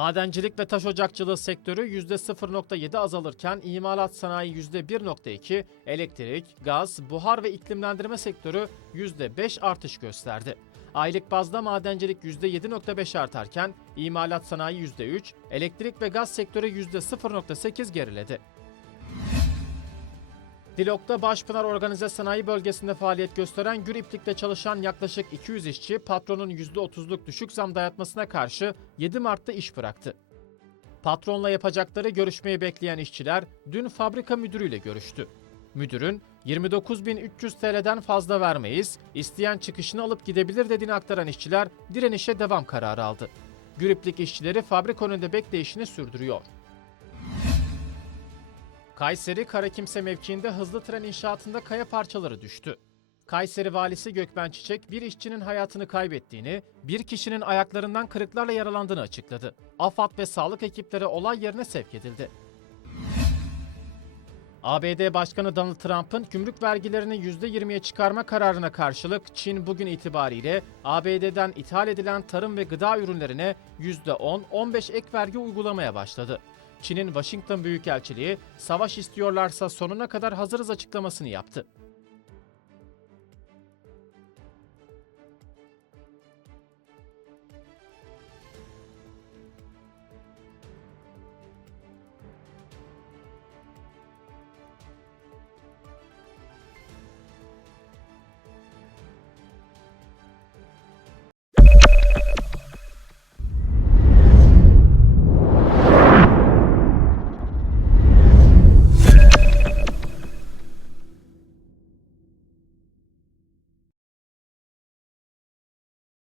Madencilik ve taş ocakçılığı sektörü %0.7 azalırken imalat sanayi %1.2, elektrik, gaz, buhar ve iklimlendirme sektörü %5 artış gösterdi. Aylık bazda madencilik %7.5 artarken imalat sanayi %3, elektrik ve gaz sektörü %0.8 geriledi. Dilok'ta Başpınar Organize Sanayi Bölgesi'nde faaliyet gösteren Gür İplik'te çalışan yaklaşık 200 işçi patronun %30'luk düşük zam dayatmasına karşı 7 Mart'ta iş bıraktı. Patronla yapacakları görüşmeyi bekleyen işçiler dün fabrika müdürüyle görüştü. Müdürün 29.300 TL'den fazla vermeyiz, isteyen çıkışını alıp gidebilir dediğini aktaran işçiler direnişe devam kararı aldı. Güriplik işçileri fabrika önünde bekleyişini sürdürüyor. Kayseri Karakimse mevkiinde hızlı tren inşaatında kaya parçaları düştü. Kayseri valisi Gökben Çiçek bir işçinin hayatını kaybettiğini, bir kişinin ayaklarından kırıklarla yaralandığını açıkladı. AFAD ve sağlık ekipleri olay yerine sevk edildi. ABD Başkanı Donald Trump'ın gümrük vergilerini %20'ye çıkarma kararına karşılık Çin bugün itibariyle ABD'den ithal edilen tarım ve gıda ürünlerine %10-15 ek vergi uygulamaya başladı. Çin'in Washington Büyükelçiliği savaş istiyorlarsa sonuna kadar hazırız açıklamasını yaptı.